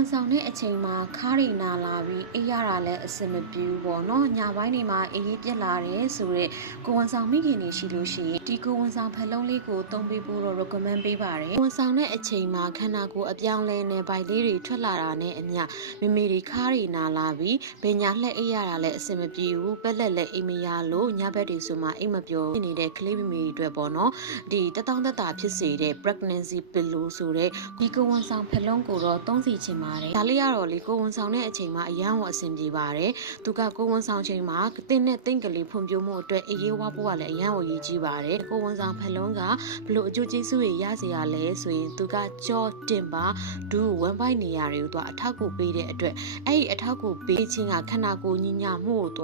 ဝန်ဆောင်တဲ့အချိန်မှာခါးရီနာလာပြီးအေးရတာလည်းအဆင်မပြေဘူးပေါ့နော်ညပိုင်းတွေမှာအေးပြက်လာတယ်ဆိုတော့ကိုဝန်ဆောင်မိခင်တွေရှိလို့ရှိရင်ဒီကိုဝန်ဆောင်ဖလုံးလေးကိုသုံးပေးဖို့တော့ recommend ပေးပါတယ်ကိုဝန်ဆောင်တဲ့အချိန်မှာခန္ဓာကိုယ်အပြောင်းလဲနဲ့ဗိုက်လေးတွေထွက်လာတာနဲ့အမျှမိမိတွေခါးရီနာလာပြီးဘယ်ညာလှက်အေးရတာလည်းအဆင်မပြေဘူးပက်လက်လည်းအိမ်မရလို့ညဘက်တွေဆိုမှအိမ်မပျော်နေတဲ့ကလေးမိမိတွေအတွက်ပေါ့နော်ဒီတတောင်းတက်တာဖြစ်စေတဲ့ pregnancy pillow ဆိုတဲ့ဒီကိုဝန်ဆောင်ဖလုံးကိုတော့သုံးစီချင်ပါတယ်ဒါလေးကတော့လေကိုဝန်ဆောင်တဲ့အချိန်မှာအရန်ကိုအဆင်ပြေပါတယ်သူကကိုဝန်ဆောင်ချိန်မှာတင်းနဲ့တင်းကလေးဖွံ့ဖြိုးမှုအတွက်အေးရေးဝါဖို့ကလည်းအရန်ကိုရည်ကြီးပါတယ်ကိုဝန်ဆောင်ဖလုံးကဘလို့အကျိုးကျေးဇူးတွေရစေရလဲဆိုရင်သူကကြောတင်ပါဒူးဝမ်ပိုက်နေရာတွေကိုသူအထောက်ကူပေးတဲ့အတွက်အဲ့ဒီအထောက်ကူပေးခြင်းကခန္ဓာကိုယ်ညညမှုကိုသူ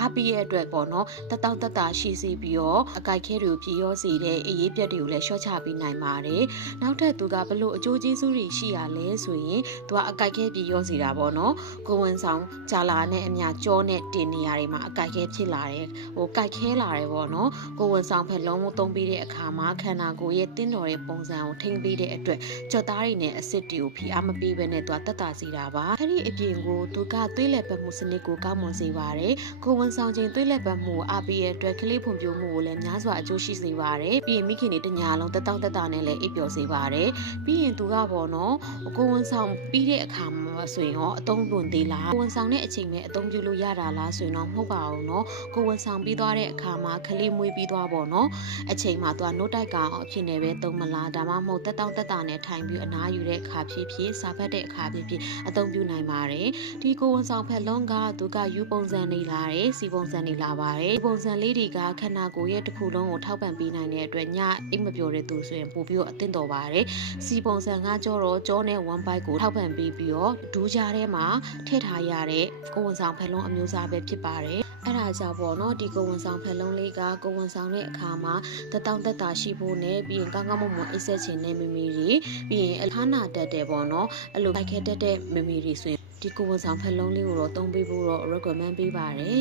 အားပေးရဲ့အတွက်ပေါ့နော်တတောင့်တတရှိစေပြီးတော့အကြိုက်ခဲတွေကိုပြေရောစေတဲ့အေးရေးပြက်တွေကိုလည်းရှော့ချပေးနိုင်ပါတယ်နောက်ထပ်သူကဘလို့အကျိုးကျေးဇူးတွေရှိရလဲဆိုရင်သူကအကြိုက်ခဲပြေရောစေတာပေါ့နော်ကိုဝန်ဆောင်ဂျာလာနဲ့အမြကြောနဲ့တင်နေရာတွေမှာအကြိုက်ခဲဖြစ်လာတယ်ဟိုကြိုက်ခဲလာတယ်ပေါ့နော်ကိုဝန်ဆောင်ဖက်လုံးကိုသုံးပေးတဲ့အခါမှာခန္ဓာကိုယ်ရဲ့တင်းတော်ရဲ့ပုံစံကိုထိန်းပေးတဲ့အတွက်ကြော်သားတွေနဲ့အစ်စ်တွေကိုဖိအားမပေးဘဲနဲ့သူကတက်တာစီတာပါအဲ့ဒီအပြင်ကိုသူကသွေးလက်ပတ်မှုစနစ်ကိုကောင်းမွန်စေပါတယ်ကိုဝန်ဆောင်ချိန်သွေးလက်ပတ်မှုအားပေးရဲ့အတွက်ကလေးဖွံ့ဖြိုးမှုကိုလည်းများစွာအကျိုးရှိစေပါတယ်ပြီးရင်မိခင်တွေတညာလုံးတက်တောင့်တက်တာနဲ့လည်းအိပ်ပျော်စေပါတယ်ပြီးရင်သူကပေါ့နော်ကိုဝန်ဆောင်ပြီးတဲ့အခါမှာဆိုရင်ရောအသုံးလွန်သေးလားကိုဝန်ဆောင်တဲ့အချိန်ပဲအသုံးပြုလို့ရတာလားဆိုရင်တော့မဟုတ်ပါဘူးเนาะကိုဝန်ဆောင်ပြီးသွားတဲ့အခါမှာခလေးမွေးပြီးသွားပေါ့နော်အချိန်မှာသူကနို့တိုက်ကောင်အဖြစ်နဲ့ပဲသုံးမလားဒါမှမဟုတ်တက်တောင့်တက်တာနဲ့ထိုင်ပြီးအနားယူတဲ့အခါဖြစ်ဖြစ်စားဖက်တဲ့အခါဖြစ်ဖြစ်အသုံးပြုနိုင်ပါတယ်ဒီကိုဝန်ဆောင်ဖက်လုံးကသူကယူပုံစံနေလာတယ်စီပုံစံနေလာပါတယ်ပုံစံလေးတွေကခန္ဓာကိုယ်ရဲ့တစ်ခုလုံးကိုထောက်ပံ့ပေးနိုင်တဲ့အတွက်ညအိမ်မပျော်တဲ့သူဆိုရင်ပို့ပြီးတော့အသင့်တော်ပါတယ်စီပုံစံကကြောနဲ့ဝမ်ပိုက်ကိုထောက်ပံ့ပေးပြီးတော့ဒူးကြားထဲမှာထည့်ထားရတဲ့ကိုဝန်ဆောင်ဖက်လုံးအမျိုးအစားပဲဖြစ်ပါတယ်အဲ့ဒါကြောင့်ပေါ့နော်ဒီကိုဝန်ဆောင်ဖက်လုံးလေးကကိုဝန်ဆောင်တဲ့အခါမှာတတောင့်တက်တာရှိဖို့နဲ့ပြီးရင်ကောင်းကောင်းမွန်မွန်အိပ်ဆက်ခြင်းနဲ့မိမိတွေပြီးရင်အခါနာတက်တယ်ပေါ့နော်အဲ့လိုဖိုက်ခဲတက်တဲ့မိမိတွေဆိုရင်ဒီကိုဝန်ဆောင်ဖက်လုံးလေးကိုတော့သုံးပေးဖို့တော့ recommend ပေးပါတယ်